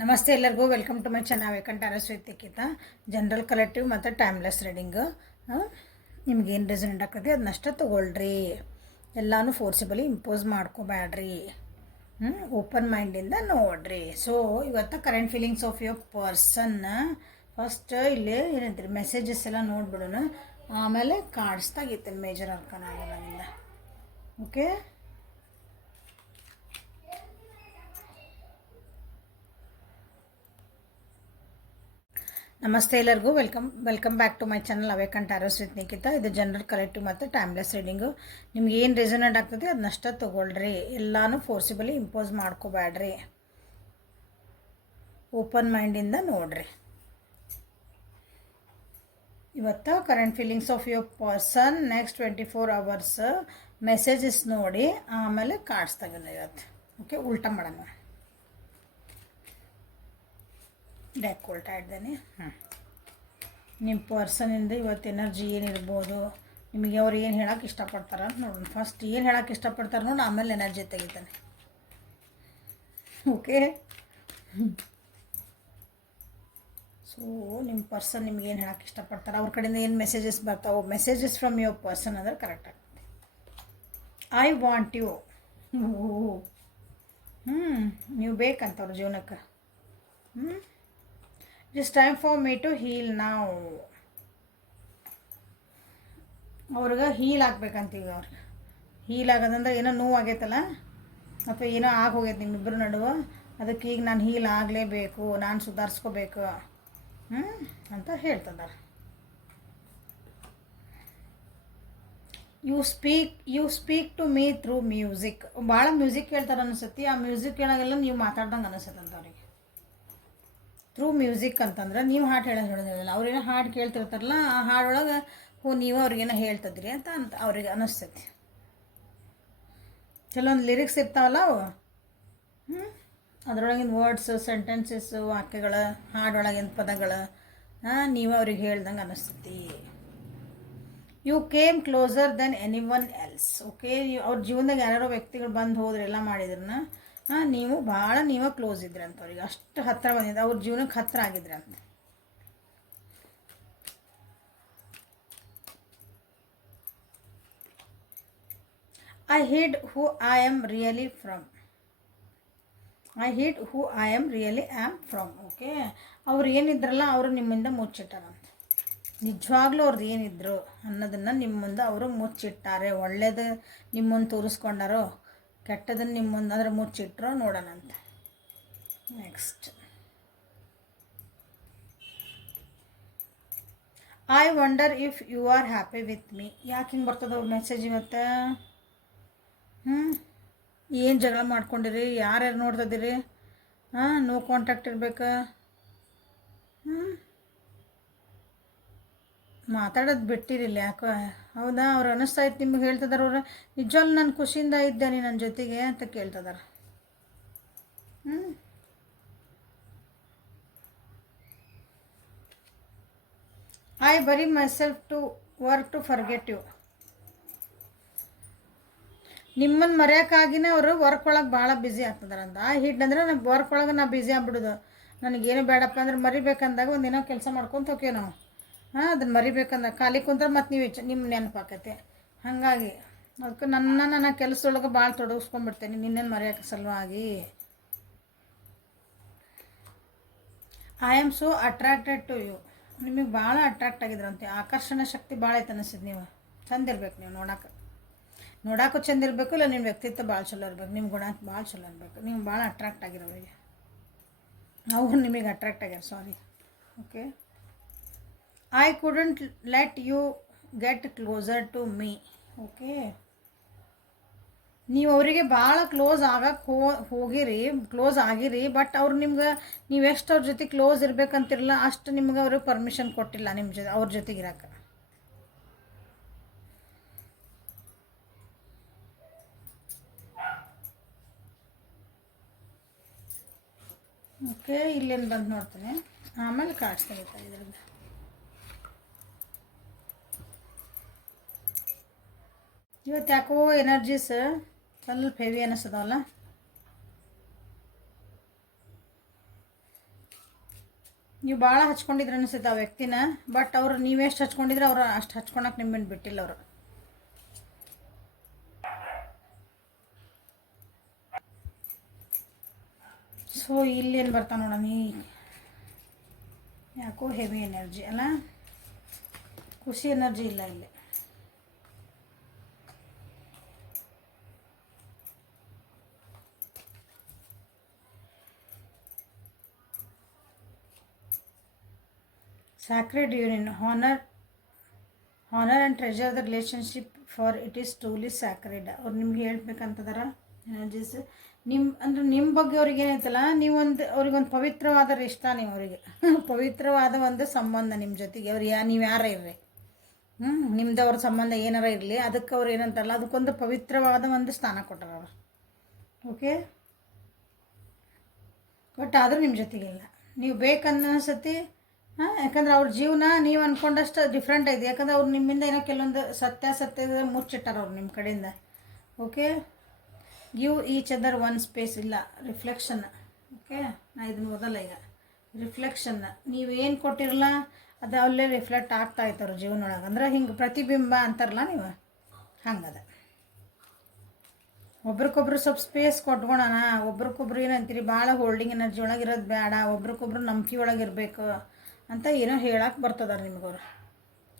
ನಮಸ್ತೆ ಎಲ್ಲರಿಗೂ welcome to my channel awakened ಅರಸ್ವಿತಿಕಿತ ಜನರಲ್ ಕಲೆಕ್ಟಿವ್ ಮತ್ತು ಟೈಮ್ಲೆಸ್ ರೀಡಿಂಗು. ನಿಮ್ಗೇನು ರೆಸನೆಂಟ್ ಆಗ್ತದೆ ಅದನ್ನಷ್ಟೇ ತೊಗೊಳ್ರಿ. ಎಲ್ಲನೂ ಫೋರ್ಸಿಬಲಿ ಇಂಪೋಸ್ ಮಾಡ್ಕೋಬೇಡ್ರಿ. ಓಪನ್ ಮೈಂಡಿಂದ ನೋಡ್ರಿ. ಸೊ ಇವತ್ತು current feelings of your person first ಇಲ್ಲಿ ಏನಂತೀರಿ ಮೆಸೇಜಸ್ ಎಲ್ಲ ನೋಡ್ಬಿಡೋಣ, ಆಮೇಲೆ ಕಾರ್ಡ್ಸ್ ತೆಗಿತೀನಿ ಮೇಜರ್ ಅರ್ಕನ್ ಆಗಿರೋದ್ರಿಂದ. ಓಕೆ, ನಮಸ್ತೆ ಎಲ್ಲರಿಗೂ welcome back to my channel awakened auras with Nikita. ಇದು ಜನರಲ್ ಕಲೆಕ್ಟಿವ್ ಮತ್ತು ಟೈಮ್ಲೆಸ್ ರೀಡಿಂಗು. ನಿಮ್ಗೆ ಏನು ರೆಸನೆಂಟ್ ಆಗ್ತದೆ ಅದನ್ನಷ್ಟೇ ತೊಗೊಳ್ರಿ. ಎಲ್ಲನೂ ಫೋರ್ಸಿಬಲಿ ಇಂಪೋಸ್ ಮಾಡ್ಕೋಬೇಡ್ರಿ. ಓಪನ್ ಮೈಂಡಿಂದ ನೋಡ್ರಿ. ಇವತ್ತು current feelings of your person next 24 hours messages ನೋಡಿ, ಆಮೇಲೆ ಕಾರ್ಡ್ಸ್ ತೆಗೆದು ಇವತ್ತು. ಓಕೆ, ಉಲ್ಟಾ ಮಾಡೋಣ. ಡ್ಯಾಕ್ ಉಲ್ಟಾ ಇಡ್ದೇನೆ. ನಿಮ್ಮ ಪರ್ಸನಿಂದ ಇವತ್ತು ಎನರ್ಜಿ ಏನಿರ್ಬೋದು, ನಿಮಗೆ ಅವ್ರು ಏನು ಹೇಳೋಕೆ ಇಷ್ಟಪಡ್ತಾರೆ ಅಂತ ನೋಡೋಣ. ಫಸ್ಟ್ ಏನು ಹೇಳೋಕೆ ಇಷ್ಟಪಡ್ತಾರೆ ನೋಡಿ, ಆಮೇಲೆ ಎನರ್ಜಿ ತೆಗಿತಾನೆ. ಓಕೆ, ಸೊ ನಿಮ್ಮ ಪರ್ಸನ್ ನಿಮ್ಗೆ ಏನು ಹೇಳೋಕೆ ಇಷ್ಟಪಡ್ತಾರೆ, ಅವ್ರ ಕಡೆಯಿಂದ ಏನು ಮೆಸೇಜಸ್ ಬರ್ತಾವೆ, ಮೆಸೇಜಸ್ ಫ್ರಮ್ ಯುವರ್ ಪರ್ಸನ್ ಅಂದರೆ ಕರೆಕ್ಟ್ ಆಗ್ತದೆ. I want you. ನೀವು ಬೇಕಂತ ಅವ್ರ ಜೀವನಕ್ಕೆ. It's time for me to heal ನಾವು. ಅವ್ರಿಗೆ ಹೀಲ್ ಆಗ್ಬೇಕಂತ. ಈಗ ಅವ್ರಿಗೆ ಹೀಲ್ ಆಗೋದಂದ್ರೆ ಏನೋ ನೋವು ಆಗೈತಲ್ಲ, ಅಥವಾ ಏನೋ ಆಗೋಗೈತೆ ನಿಮ್ಮಿಬ್ಬರು ನಡುವೆ, ಅದಕ್ಕೆ ಈಗ ನಾನು ಹೀಲ್ ಆಗಲೇಬೇಕು, ನಾನು ಸುಧಾರಿಸ್ಕೋಬೇಕು ಅಂತ ಹೇಳ್ತಿದ್ದಾರೆ. You speak to me through music. ಭಾಳ ಮ್ಯೂಸಿಕ್ ಕೇಳ್ತಾರೆ ಅನಿಸುತ್ತೆ. ಆ ಮ್ಯೂಸಿಕ್ ಕೇಳೋಗೆಲ್ಲ ನೀವು ಮಾತಾಡ್ದಂಗೆ ಅನಿಸುತ್ತೆ ಅಂತ ಅವ್ರಿಗೆ. ಥ್ರೂ ಮ್ಯೂಸಿಕ್ ಅಂತಂದ್ರೆ ನೀವು ಹಾಡು ಹೇಳೋದಿಲ್ಲ, ಅವ್ರೇನೋ ಹಾಡು ಕೇಳ್ತಿರ್ತಾರಲ್ಲ, ಆ ಹಾಡೊಳಗೆ ನೀವು ಅವ್ರಿಗೇನೋ ಹೇಳ್ತಿದ್ರಿ ಅಂತ ಅವ್ರಿಗೆ ಅನ್ನಿಸ್ತೈತಿ. ಕೆಲವೊಂದು ಲಿರಿಕ್ಸ್ ಇರ್ತಾವಲ್ಲ ಅವು, ಅದರೊಳಗಿನ ವರ್ಡ್ಸು, ಸೆಂಟೆನ್ಸಸ್ಸು, ವಾಕ್ಯಗಳು, ಹಾಡೊಳಗಿನ ಪದಗಳು ನೀವು ಅವ್ರಿಗೆ ಹೇಳ್ದಂಗೆ ಅನ್ನಿಸ್ತೈತಿ. You came closer than anyone else. Okay, ಅವ್ರ ಜೀವನದಾಗ ಯಾರ್ಯಾರೋ ವ್ಯಕ್ತಿಗಳು ಬಂದು ಹೋದ್ರೆ ಎಲ್ಲ ಮಾಡಿದ್ರನ್ನ ನೀವು ಭಾಳ ಕ್ಲೋಸ್ ಇದ್ರಿ ಅಂತ ಅವ್ರಿಗೆ, ಅಷ್ಟು ಹತ್ತಿರ ಬಂದಿದ್ದು, ಅವ್ರ ಜೀವನಕ್ಕೆ ಹತ್ತಿರ ಆಗಿದ್ರಿ ಅಂತ. I hid who I am really from. Okay, ಅವ್ರು ಏನಿದ್ರಲ್ಲ ಅವರು ನಿಮ್ಮಿಂದ ಮುಚ್ಚಿಟ್ಟಾರಂತ. ನಿಜವಾಗ್ಲೂ ಅವ್ರದ್ದು ಏನಿದ್ರು ಅನ್ನೋದನ್ನು ನಿಮ್ಮ ಮುಂದೆ ಅವರು ಮುಚ್ಚಿಟ್ಟಾರೆ. ಒಳ್ಳೇದು ನಿಮ್ಮ ಮುಂದೆ ತೋರಿಸ್ಕೊಂಡಾರೋ, ಕೆಟ್ಟದನ್ನು ನಿಮ್ಮ ಮುಂದೆ ಅಂದ್ರೆ ಮುಚ್ಚಿಟ್ರೋ ನೋಡೋಣಂತ. Next, I wonder if you are happy with me. ಯಾಕೆ ಹಿಂಗೆ ಬರ್ತದೆ ಅವ್ರ ಮೆಸೇಜ್ ಇವತ್ತು? ಏನು ಜಗಳ ಮಾಡ್ಕೊಂಡಿರಿ, ಯಾರ್ಯಾರು ನೋಡ್ತಿದ್ದೀರಿ? ನೋ ಕಾಂಟ್ಯಾಕ್ಟ್ ಇರ್ಬೇಕು. ಮಾತಾಡೋದು ಬಿಟ್ಟಿರಿಲ್ಲ ಯಾಕೋ. ಹೌದಾ, ಅವ್ರು ಅನ್ನಿಸ್ತಾಯಿತ್ತು ನಿಮ್ಗೆ ಹೇಳ್ತಿದಾರೆ ಅವ್ರು, ನಿಜವಾಗ್ಲೂ ನಾನು ಖುಷಿಯಿಂದ ಇದ್ದೆ ನೀ ನನ್ನ ಜೊತೆಗೆ ಅಂತ ಕೇಳ್ತಿದಾರೆ. I bury myself to work to forget you. ನಿಮ್ಮನ್ನು ಮರೆಯೋಕ್ಕಾಗಿನೇ ಅವರು ವರ್ಕ್ ಒಳಗೆ ಭಾಳ ಬ್ಯುಸಿ ಆಗ್ತದಾರಂತ. ಆ ಹಿಡ್ ಅಂದರೆ ನಂಗೆ ವರ್ಕ್ ಒಳಗೆ ನಾ ಬ್ಯುಸಿ ಆಗ್ಬಿಡೋದು. ನನಗೇನು ಬೇಡಪ್ಪ ಅಂದ್ರೆ ಮರಿಬೇಕಂದಾಗ ಒಂದಿನ ಕೆಲಸ ಮಾಡ್ಕೊತ ಹೋಗ್ತೀವಿ ನಾವು. ಅದನ್ನು ಮರಿಬೇಕಂದಾಗ ಖಾಲಿ ಕುಂತ್ರೆ ಮತ್ತು ನೀವು ನಿಮ್ಮ ನೆನಪಾಕೈತೆ. ಹಾಗಾಗಿ ಅದಕ್ಕೆ ನನ್ನ ಕೆಲಸದೊಳಗೆ ಭಾಳ ತೊಡಗಿಸ್ಕೊಂಡ್ಬಿಡ್ತೇನೆ ನಿನ್ನೇನು ಮರೆಯೋಕ್ಕೆ ಸಲುವಾಗಿ. I am so attracted to you. ನಿಮಗೆ ಭಾಳ ಅಟ್ರಾಕ್ಟ್ ಆಗಿದ್ರಂತೆ. ಆಕರ್ಷಣೆ ಶಕ್ತಿ ಭಾಳ ಐತೆ ಅನಿಸಿದ್ದು. ನೀವು ಚಂದ ಇರ್ಬೇಕು, ನೀವು ನೋಡೋಕ್ಕೂ ಚಂದ ಇರಬೇಕು, ಇಲ್ಲ ನಿಮ್ಮ ವ್ಯಕ್ತಿತ್ವ ಭಾಳ ಚಲೋ ಇರಬೇಕು, ನಿಮ್ಮ ಗುಣ ಭಾಳ ಚಲೋ ಇರಬೇಕು. ನೀವು ಭಾಳ ಅಟ್ರಾಕ್ಟ್ ಆಗಿರೋರಿಗೆ, ಅವ್ರು ನಿಮಗೆ ಅಟ್ರಾಕ್ಟ್ ಆಗ್ಯಾರ. Sorry. Okay, I couldn't let you get closer to me. Okay, ನೀವು ಅವರಿಗೆ ಭಾಳ ಕ್ಲೋಸ್ ಆಗಕ್ಕೆ ಕ್ಲೋಸ್ ಆಗಿರಿ, ಬಟ್ ಅವ್ರು ನಿಮ್ಗೆ ನೀವೆಷ್ಟು ಅವ್ರ ಜೊತೆ ಕ್ಲೋಸ್ ಇರ್ಬೇಕಂತಿರಲ್ಲ ಅಷ್ಟು ನಿಮ್ಗೆ ಅವ್ರಿಗೆ ಪರ್ಮಿಷನ್ ಕೊಟ್ಟಿಲ್ಲ ನಿಮ್ಮ ಅವ್ರ ಜೊತೆಗೆ ಇರೋಕೆ. ಓಕೆ, ಇಲ್ಲೇನು ಬಂದು ನೋಡ್ತೀನಿ, ಆಮೇಲೆ ಕಾರ್ಡ್ಸ್ ತೆಗಿತಾ ಇದ್ರದ್ದು. ಇವತ್ತು ಯಾಕೋ ಎನರ್ಜೀಸ್ ಸ್ವಲ್ಪ ಹೆವಿ ಅನ್ನಿಸ್ತದವಲ್ಲ. ನೀವು ಭಾಳ ಹಚ್ಕೊಂಡಿದ್ರೆ ಅನಿಸುತ್ತೆ ಆ ವ್ಯಕ್ತಿನ, ಬಟ್ ಅವ್ರು ನೀವೆಷ್ಟು ಹಚ್ಕೊಂಡಿದ್ರೆ ಅವ್ರು ಅಷ್ಟು ಹಚ್ಕೊಳಕ್ಕೆ ನಿಮ್ಮನ್ನು ಬಿಟ್ಟಿಲ್ಲ ಅವರು. ಸೊ ಇಲ್ಲೇನು ಬರ್ತಾ ನೋಡೋಣ, ಯಾಕೋ ಹೆವಿ ಎನರ್ಜಿ ಅಲ್ಲ, ಖುಷಿ ಎನರ್ಜಿ ಇಲ್ಲ ಇಲ್ಲಿ. Sacred union, honor and treasure the relationship for it is truly sacred. ಅವ್ರು ನಿಮ್ಗೆ ಹೇಳ್ಬೇಕಂತದಾರ ಎನರ್ಜೀಸ್ ನಿಮ್ಮ ಬಗ್ಗೆ ಅವ್ರಿಗೆ ಏನೈತಲ್ಲ, ಅವ್ರಿಗೊಂದು ಪವಿತ್ರವಾದ ಇಷ್ಟ, ನೀವು ಅವರಿಗೆ ಪವಿತ್ರವಾದ ಒಂದು ಸಂಬಂಧ ನಿಮ್ಮ ಜೊತೆಗೆ. ಅವ್ರು ನೀವು ಯಾರ ಇರ್ರಿ, ನಿಮ್ದು ಅವ್ರ ಸಂಬಂಧ ಏನಾರ ಇರಲಿ, ಅದಕ್ಕೆ ಅವ್ರು ಏನಂತಾರಲ್ಲ ಅದಕ್ಕೊಂದು ಪವಿತ್ರವಾದ ಒಂದು ಸ್ಥಾನ ಕೊಟ್ಟಾರ ಅವರು. ಓಕೆ, ಬಟ್ ಆದರೂ ನಿಮ್ಮ ಜೊತೆಗಿಲ್ಲ. ನೀವು ಬೇಕನ್ನಿಸತಿ, ಯಾಕಂದ್ರೆ ಅವ್ರ ಜೀವನ ನೀವು ಅಂದ್ಕೊಂಡಷ್ಟು ಡಿಫ್ರೆಂಟ್ ಐತಿ. ಯಾಕಂದ್ರೆ ಅವ್ರು ನಿಮ್ಮಿಂದ ಏನೋ ಕೆಲವೊಂದು ಸತ್ಯದ ಮುಚ್ಚಿಟ್ಟಾರ ಅವ್ರು ನಿಮ್ಮ ಕಡೆಯಿಂದ. Okay, give each other one space, ಇಲ್ಲ ರಿಫ್ಲೆಕ್ಷನ್. ಓಕೆ, ನಾ ಇದನ್ನ ಓದಲ್ಲ ಈಗ. ರಿಫ್ಲೆಕ್ಷನ್, ನೀವೇನು ಕೊಟ್ಟಿರಲ್ಲ ಅದು ಅಲ್ಲೇ ರಿಫ್ಲೆಕ್ಟ್ ಆಗ್ತಾ ಇತ್ತು ಅವ್ರ ಜೀವನೊಳಗೆ. ಅಂದ್ರೆ ಹಿಂಗೆ ಪ್ರತಿಬಿಂಬ ಅಂತಾರಲ್ಲ ನೀವು, ಹಂಗದ. ಒಬ್ರಿಗೊಬ್ರು ಸ್ವಲ್ಪ ಸ್ಪೇಸ್ ಕೊಟ್ಕೊಳೋಣ. ಒಬ್ರಿಗೊಬ್ರು ಏನಂತೀರಿ, ಭಾಳ ಹೋಲ್ಡಿಂಗ್ ಎನರ್ಜಿ ಒಳಗಿರೋದು ಬೇಡ, ಒಬ್ರಿಗೊಬ್ರು ನಂಬಿಕೆ ಒಳಗಿರಬೇಕು ಅಂತ ಏನೋ ಹೇಳಕ್ಕೆ ಬರ್ತದಾರ ನಿಮ್ಗವ್ರು.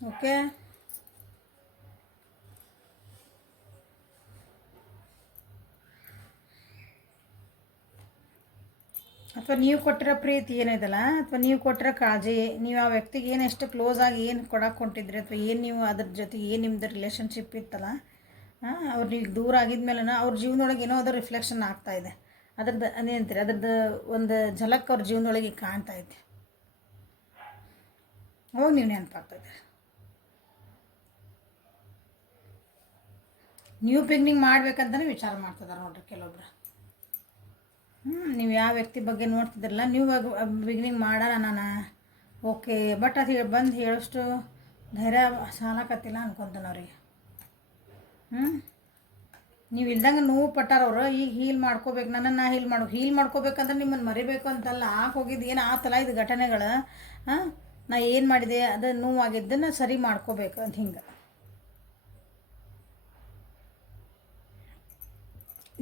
ಓಕೆ, ಅಥವಾ ನೀವು ಕೊಟ್ಟಿರೋ ಪ್ರೀತಿ ಏನಿದೆಲ್ಲ, ಅಥವಾ ನೀವು ಕೊಟ್ಟಿರೋ ಕಾಳಜಿ, ನೀವು ಆ ವ್ಯಕ್ತಿಗೆ ಏನು ಎಷ್ಟು ಕ್ಲೋಸ್ ಆಗಿ ಏನು ಕೊಡಕ್ಕೆ ಹೊಂಟಿದ್ರಿ, ಅಥವಾ ಏನು ನೀವು ಅದ್ರ ಜೊತೆಗೆ ಏನು ನಿಮ್ಮದು ರಿಲೇಷನ್ಶಿಪ್ ಇತ್ತಲ್ಲ, ಅವ್ರು ನೀವು ದೂರ ಆಗಿದ್ಮೇಲೆ ಅವ್ರ ಜೀವನದೊಳಗೆ ಏನೋ ಅದು ರಿಫ್ಲೆಕ್ಷನ್ ಆಗ್ತಾಯಿದೆ. ಅದ್ರದ್ದು ಅದೇನಂತೀರಿ, ಅದ್ರದ್ದು ಒಂದು ಝಲಕ್ ಅವ್ರ ಜೀವನದೊಳಗೆ ಕಾಣ್ತಾ ಐತೆ. ಅವಾಗ ನೀವು ನೆನಪಾಗ್ತದೆ. ನ್ಯೂ ಬಿಗ್ನಿಂಗ್ ಮಾಡ್ಬೇಕಂತಲೇ ವಿಚಾರ ಮಾಡ್ತಿದ್ದಾರೆ ನೋಡ್ರಿ ಕೆಲವೊಬ್ರು. ನೀವು ಯಾವ ವ್ಯಕ್ತಿ ಬಗ್ಗೆ ನೋಡ್ತಿದ್ರಲ್ಲ, ನೀವು ಬಿಗ್ನಿಂಗ್ ಮಾಡೋಣ ನಾನು, ಓಕೆ, ಬಟ್ ಅದು ಬಂದು ಹೇಳೋಷ್ಟು ಧೈರ್ಯ ಸಾಲಕತ್ತಿಲ್ಲ ಅನ್ಕೊತಾನೆ ಅವ್ರಿಗೆ. ನೀವು ಇಲ್ದಂಗೆ ನೋವು ಪಟ್ಟಾರವ್ರು. ಈಗ ಹೀಲ್ ಮಾಡ್ಕೋಬೇಕು, ನನ್ನನ್ನು ಹೀಲ್ ಮಾಡ್ಕೋಬೇಕಂದ್ರೆ ನಿಮ್ಮನ್ನು ಮರಿಬೇಕು ಅಂತಲ್ಲ, ಹೋಗಿದ್ದು ಏನು ಆತಲ್ಲ ಇದು ಘಟನೆಗಳು, ನಾ ಏನು ಮಾಡಿದೆ ಅದು ನೋವಾಗಿದ್ದನ್ನು ಸರಿ ಮಾಡ್ಕೋಬೇಕು ಅಂತ. ಹಿಂಗೆ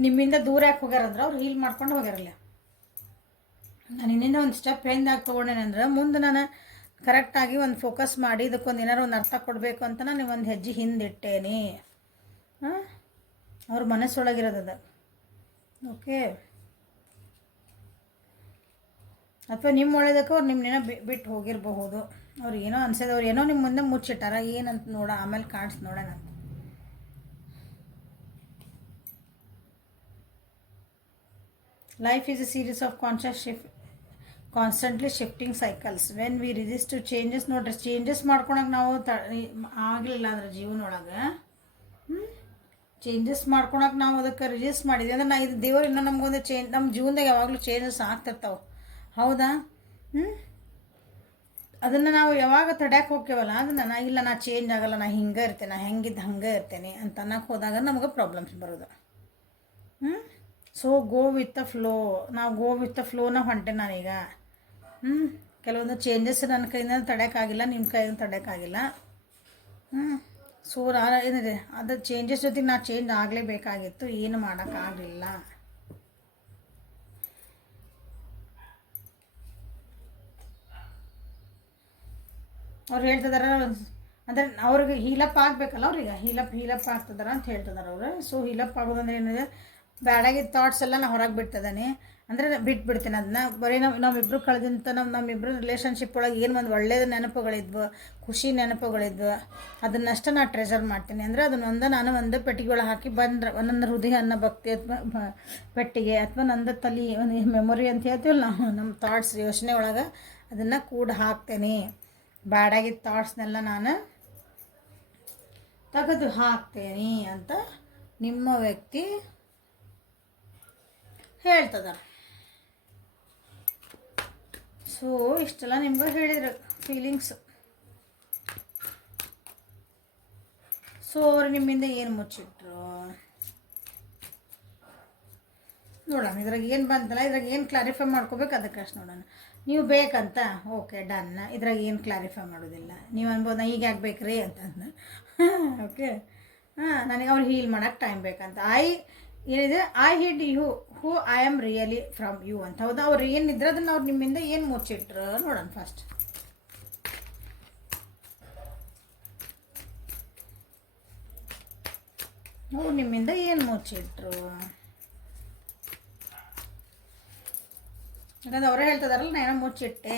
ನಿಮ್ಮಿಂದ ದೂರ ಯಾಕೆ ಹೋಗ್ಯಾರಂದ್ರೆ ಅವ್ರು ಹೀಲ್ ಮಾಡ್ಕೊಂಡು ಹೋಗ್ಯಾರಲ್ಲ. ನಾನು ಇನ್ನಿಂದ ಒಂದು ಸ್ಟೆಪ್ ಹಿಂದಾಗಿ ತೊಗೊಂಡೇನಂದ್ರೆ ಮುಂದೆ ನಾನು ಕರೆಕ್ಟಾಗಿ ಒಂದು ಫೋಕಸ್ ಮಾಡಿ ಇದಕ್ಕೊಂದು ಏನಾರು ಒಂದು ಅರ್ಥ ಕೊಡಬೇಕು ಅಂತ ನಾನು ಒಂದು ಹೆಜ್ಜೆ ಹಿಂದಿಟ್ಟೇನಿ. ಅವ್ರ ಮನಸ್ಸೊಳಗಿರೋದದ. ಓಕೆ, ಅಥವಾ ನಿಮ್ಮ ಒಳ್ಳೇದಕ್ಕೆ ಅವ್ರು ನಿಮ್ಮನ್ನೇನೋ ಬಿಟ್ಟು ಹೋಗಿರಬಹುದು. ಅವ್ರು ಏನೋ ಅನ್ಸೋದು, ಅವ್ರು ಏನೋ ನಿಮ್ಮ ಮುಂದೆ ಮುಚ್ಚಿಟ್ಟಾರ, ಏನಂತ ನೋಡ ಆಮೇಲೆ ಕಾಣಿಸ್ ನೋಡೋಣ. Life is a series of constantly shifting cycles. When we resist to changes, ನೋಡ್ರಿ ಚೇಂಜಸ್ ಮಾಡ್ಕೊಳಕ್ಕೆ ನಾವು ಆಗಲಿಲ್ಲ ಅಂದ್ರೆ ಜೀವನೊಳಗೆ, ಚೇಂಜಸ್ ಮಾಡ್ಕೊಳಕ್ಕೆ ನಾವು ಅದಕ್ಕೆ ರಿಜಿಸ್ಟ್ ಮಾಡಿದ್ವಿ ಅಂದ್ರೆ ನಾ ಇದು ದೇವರು ಇನ್ನೂ ನಮಗೊಂದು ನಮ್ಮ ಜೀವನದಾಗ ಯಾವಾಗಲೂ ಚೇಂಜಸ್ ಆಗ್ತಿರ್ತಾವೆ. ಹೌದಾ? ಅದನ್ನು ನಾವು ಯಾವಾಗ ತಡ್ಯಾಕೆ ಹೋಗ್ತೇವಲ್ಲ, ಅದನ್ನು ಇಲ್ಲ ನಾ ಚೇಂಜ್ ಆಗಲ್ಲ, ನಾ ಹಿಂಗೆ ಇರ್ತೇನೆ, ನಾ ಹೆಂಗಿದ್ದು ಹಂಗೆ ಇರ್ತೇನೆ ಅಂತ ಅನ್ನಕ್ಕೆ ಹೋದಾಗ ನಮಗೆ ಪ್ರಾಬ್ಲಮ್ಸ್ ಬರೋದು. So go with the flow. ನಾವು ಗೋ ವಿತ್ ದ ಫ್ಲೋನ ಹೊಂಟೆ ನಾನೀಗ. ಕೆಲವೊಂದು ಚೇಂಜಸ್ ನನ್ನ ಕೈಯಿಂದ ತಡೆಯೋಕ್ಕಾಗಿಲ್ಲ, ನಿಮ್ಮ ಕೈಯಿಂದ ತಡೆಯೋಕ್ಕಾಗಿಲ್ಲ. ಸೊ ಏನಿದೆ ಅದು ಚೇಂಜಸ್ ಜೊತೆಗೆ ನಾ ಚೇಂಜ್ ಆಗಲೇಬೇಕಾಗಿತ್ತು, ಏನು ಮಾಡೋಕ್ಕಾಗಲಿಲ್ಲ. ಅವ್ರು ಹೇಳ್ತಿದಾರ ಅಂದರೆ ಅವ್ರಿಗೆ ಹೀಲಪ್ ಆಗಬೇಕಲ್ಲ, ಅವ್ರಿಗೆ ಹೀಲಪ್ ಆಗ್ತದಾರ ಅಂತ ಹೇಳ್ತಿದಾರೆ ಅವರು. ಸೊ ಹೀಲಪ್ ಆಗೋದಂದ್ರೆ ಏನಿದೆ, ಬ್ಯಾಡಾಗಿದ್ದ ಥಾಟ್ಸ್ ಎಲ್ಲ ನಾ ಹೊರಗೆ ಬಿಡ್ತದಾನೆ ಅಂದರೆ ಬಿಟ್ಬಿಡ್ತೀನಿ ಅದನ್ನ. ಬರೀ ನಾವಿಬ್ಬರು ಕಳೆದಂಥ ನಮ್ಮಿಬ್ಬರು ರಿಲೇಷನ್ಶಿಪ್ ಒಳಗೆ ಏನು ಒಂದು ಒಳ್ಳೇದು ನೆನಪುಗಳಿದ್ವು, ಖುಷಿ ನೆನಪುಗಳಿದ್ವು, ಅದನ್ನಷ್ಟೇ ನಾನು ಟ್ರೆಜರ್ ಮಾಡ್ತೀನಿ. ಅಂದರೆ ಅದನ್ನೊಂದು ನಾನು ಒಂದು ಪೆಟ್ಟಿಗೆಯೊಳಗೆ ಹಾಕಿ ಬಂದ್ರೆ ನನ್ನ ಹೃದಯ ಅನ್ನೋ ಭಕ್ತಿ ಅಥವಾ ಪೆಟ್ಟಿಗೆ ಅಥವಾ ನಂದು ತಲೆ ಒಂದು ಮೆಮೊರಿ ಅಂತ ಹೇಳ್ತೀವಲ್ಲ ನಾವು, ನಮ್ಮ ಥಾಟ್ಸ್ ಯೋಚನೆ ಒಳಗೆ ಅದನ್ನು ಕೂಡ ಹಾಕ್ತೇನೆ. ಬ್ಯಾಡಾಗಿದ್ದ ಥಾಟ್ಸ್ನೆಲ್ಲ ನಾನು ತೆಗೆದು ಹಾಕ್ತೇನೆ ಅಂತ ನಿಮ್ಮ ವ್ಯಕ್ತಿ ಹೇಳ್ತದಾರ. ಸೊ ಇಷ್ಟೆಲ್ಲ ನಿಮ್ಗೆ ಹೇಳಿದ್ರು ಫೀಲಿಂಗ್ಸ್. ಸೊ ಅವ್ರು ನಿಮ್ಮಿಂದ ಏನು ಮುಚ್ಚಿಟ್ರು, ನೋಡೋಣ ಇದ್ರಾಗ ಏನು ಬಂತಲ್ಲ, ಇದ್ರಾಗ ಏನು ಕ್ಲಾರಿಫೈ ಮಾಡ್ಕೋಬೇಕು ಅದಕ್ಕೆ ಅಷ್ಟು ನೋಡೋಣ. ನೀವು ಬೇಕಂತ ಓಕೆ ಡನ್, ಇದ್ರಾಗ ಏನು ಕ್ಲಾರಿಫೈ ಮಾಡೋದಿಲ್ಲ. ನೀವು ಅನ್ಬೋದು ನಾ ಈಗ ಯಾಕೆ ಬೇಕ್ರಿ ಅಂತಂದು. ಓಕೆ ನನಗೆ ಅವ್ರು ಹೀಲ್ ಮಾಡೋಕ್ಕೆ ಟೈಮ್ ಬೇಕಂತ. ಏನಿದೆ I hid you who I am really from you ಅಂತ. ಹೌದಾ, ಅವ್ರು ಏನಿದ್ರೆ ಅದನ್ನು ಅವ್ರು ನಿಮ್ಮಿಂದ ಏನು ಮುಚ್ಚಿಟ್ರು ನೋಡೋಣ ಫಸ್ಟ್. ಅವ್ರು ನಿಮ್ಮಿಂದ ಏನು ಮುಚ್ಚಿಟ್ರು? ಯಾಕಂದ್ರೆ ಅವರೇ ಹೇಳ್ತಿದಾರಲ್ಲ ನಾನು ಏನೋ ಮುಚ್ಚಿಟ್ಟೆ.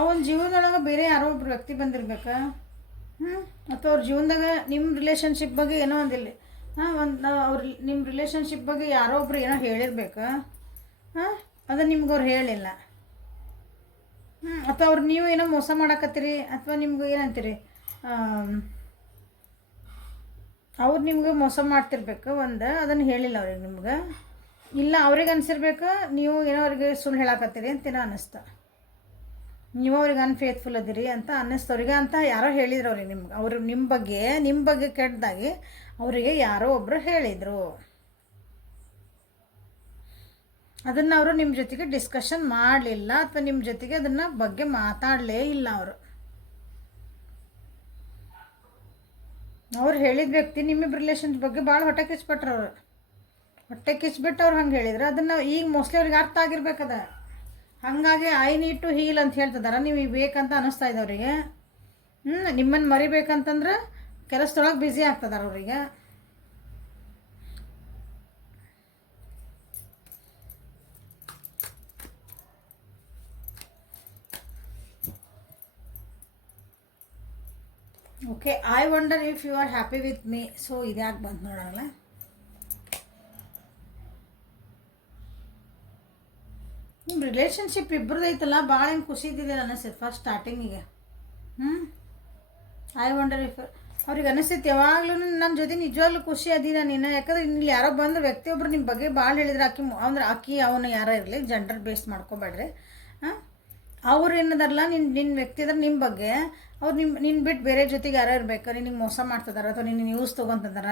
ಅವನ ಜೀವನದೊಳಗೆ ಬೇರೆ ಯಾರೋ ಒಬ್ರು ವ್ಯಕ್ತಿ ಬಂದಿರ್ಬೇಕಾ? ಅಥವಾ ಅವ್ರ ಜೀವನದಾಗ ನಿಮ್ಮ ರಿಲೇಷನ್ಶಿಪ್ ಬಗ್ಗೆ ಏನೋ ಒಂದಿಲ್ಲ ನಿಮ್ಮ ರಿಲೇಷನ್ಶಿಪ್ ಬಗ್ಗೆ ಯಾರೋ ಒಬ್ರು ಏನೋ ಹೇಳಿರ್ಬೇಕಾ? ಅದು ನಿಮ್ಗೆ ಅವ್ರು ಹೇಳಿಲ್ಲ. ಅಥವಾ ಅವ್ರು ನೀವು ಏನೋ ಮೋಸ ಮಾಡಕತ್ತೀರಿ, ಅಥವಾ ನಿಮ್ಗೆ ಏನಂತೀರಿ, ಅವ್ರು ನಿಮ್ಗೆ ಮೋಸ ಮಾಡ್ತಿರ್ಬೇಕು ಅದನ್ನು ಹೇಳಿಲ್ಲ ಅವ್ರಿಗೆ ನಿಮ್ಗೆ. ಇಲ್ಲ ಅವ್ರಿಗೆ ಅನಿಸಿರ್ಬೇಕು ನೀವು ಏನೋ ಅವ್ರಿಗೆ ಸುಳ್ಳು ಹೇಳಕತ್ತೀರಿ ಅಂತೇನೋ ಅನ್ನಿಸ್ತಾ, ನೀವು ಅವ್ರಿಗೆ ಅನ್ಫೇತ್ಫುಲ್ ಅದಿರಿ ಅಂತ ಅನ್ನಿಸ್ತವ್ರಿಗೆ ಅಂತ ಯಾರೋ ಹೇಳಿದ್ರು ಅವ್ರಿಗೆ. ಅವರು ನಿಮ್ಮ ಬಗ್ಗೆ ಕೆಟ್ಟದಾಗಿ ಅವರಿಗೆ ಯಾರೋ ಒಬ್ಬರು ಹೇಳಿದರು. ಅದನ್ನು ಅವರು ನಿಮ್ಮ ಜೊತೆಗೆ ಡಿಸ್ಕಷನ್ ಮಾಡಲಿಲ್ಲ, ಅಥವಾ ನಿಮ್ಮ ಜೊತೆಗೆ ಅದನ್ನು ಬಗ್ಗೆ ಮಾತಾಡಲೇ ಇಲ್ಲ. ಅವ್ರು ಹೇಳಿದ ವ್ಯಕ್ತಿ ನಿಮ್ಮಿಬ್ಬ ರಿಲೇಷನ್ಸ್ ಬಗ್ಗೆ ಭಾಳ ಹೊಟ್ಟೆ ಕಿಚ್ಬಿಟ್ರು. ಹೊಟ್ಟೆ ಕಿಚ್ಬಿಟ್ಟು ಅವ್ರು ಹಂಗೆ ಹೇಳಿದ್ರು. ಅದನ್ನು ಈಗ ಮೋಸ್ಟ್ಲಿ ಅವ್ರಿಗೆ ಅರ್ಥ ಆಗಿರ್ಬೇಕದ. ಹಾಗಾಗಿ ಐ ನೀಡ್ ಟು ಹೀಲ್ ಅಂತ ಹೇಳ್ತಿದಾರ. ನೀವು ಈಗ ಬೇಕಂತ ಅನ್ನಿಸ್ತಾ ಇದೆ ಅವರಿಗೆ. ನಿಮ್ಮನ್ನು ಮರಿಬೇಕಂತಂದ್ರೆ ಕೆಲಸದೊಳಗೆ ಬ್ಯುಸಿ ಆಗ್ತದಾರ ಅವರಿಗೆ. Okay, I wonder if you are happy with me. So ಇದ್ಯಾಕೆ ಬಂತು ನೋಡೋಣ. ನಿಮ್ಮ ರಿಲೇಷನ್ಶಿಪ್ ಇಬ್ಬರದ್ದು ಐತಲ್ಲ, ಭಾಳ ಹೆಂಗೆ ಖುಷಿ ಇದ್ದಿದ್ದಿಲ್ಲ ಅನಿಸ್ತೈತೆ ಫಸ್ಟ್ ಸ್ಟಾರ್ಟಿಂಗಿಗೆ. ಐ ವಂಡರ್ ಇಫ್ ಅವ್ರಿಗೆ ಅನಿಸ್ತೈತೆ ಯಾವಾಗಲೂ ನನ್ನ ಜೊತೆ ನಿಜವಾಗ್ಲೂ ಖುಷಿ ಅದೀನ ನೀನು. ಯಾಕಂದ್ರೆ ಇಲ್ಲಿ ಯಾರೋ ಬಂದು ವ್ಯಕ್ತಿಯೊಬ್ಬರು ನಿಮ್ಮ ಬಗ್ಗೆ ಭಾಳ ಹೇಳಿದ್ರೆ ಆಕಿ ಅವನು ಯಾರೋ ಇರಲಿ, ಜೆಂಡರ್ ಬೇಸ್ ಮಾಡ್ಕೊಬೇಡ್ರಿ. ಅವ್ರು ಏನದಾರಲ್ಲ ನಿನ್ನ ವ್ಯಕ್ತಿ ಅದ್ರ ನಿಮ್ಮ ಬಗ್ಗೆ, ಅವ್ರು ನಿನ್ನ ಬಿಟ್ಟು ಬೇರೆ ಜೊತೆಗೆ ಯಾರೋ ಇರ್ಬೇಕು, ನಿನಗೆ ಮೋಸ ಮಾಡ್ತಿದಾರ ಅಥವಾ ನಿನ್ನ ನ್ಯೂಸ್ ತೊಗೊತಿದಾರ,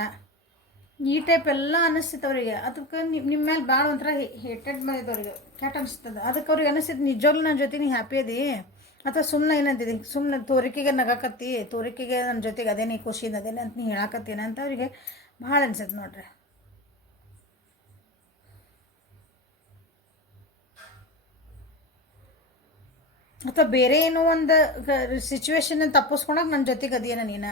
ಈ ಟೈಪ್ ಎಲ್ಲ ಅನ್ನಿಸ್ತೈತೆ ಅವರಿಗೆ. ಅದಕ್ಕೆ ನಿಮ್ಮ ಮೇಲೆ ಭಾಳ ಒಂಥರ ಹೇಟೆಡ್ ಬಂದೈತೆ ಅವ್ರಿಗೆ, ಕೆಟ್ಟ ಅನಿಸ್ತದೆ. ಅದಕ್ಕೆ ಅವ್ರಿಗೆ ಅನಿಸ್ತೈತೆ ನಿಜವಾಗ್ಲೂ ನನ್ನ ಜೊತೆ ನೀ ಹ್ಯಾಪಿ ಅದಿ, ಅಥವಾ ಸುಮ್ಮನೆ ಏನಂತಿದ್ದಿ, ಸುಮ್ಮನೆ ತೋರಿಕೆಗೆ ನಗಾಕತ್ತಿ, ತೋರಿಕೆಗೆ ನನ್ನ ಜೊತೆಗೆ ಅದೇನೇ ಖುಷಿಯಿಂದ ಅದೇನೆ ಅಂತ ನೀ ಹೇಳಾಕತ್ತೀನಿ ಅಂತ ಅವರಿಗೆ ಭಾಳ ಅನ್ಸೈತೆ ನೋಡ್ರಿ. ಅಥವಾ ಬೇರೆ ಏನೋ ಒಂದು ಸಿಚುವೇಶನ್ ತಪ್ಪಿಸ್ಕೊಳಕ್ಕೆ ನನ್ನ ಜೊತೆಗೆ ಅದೇನ ನೀನು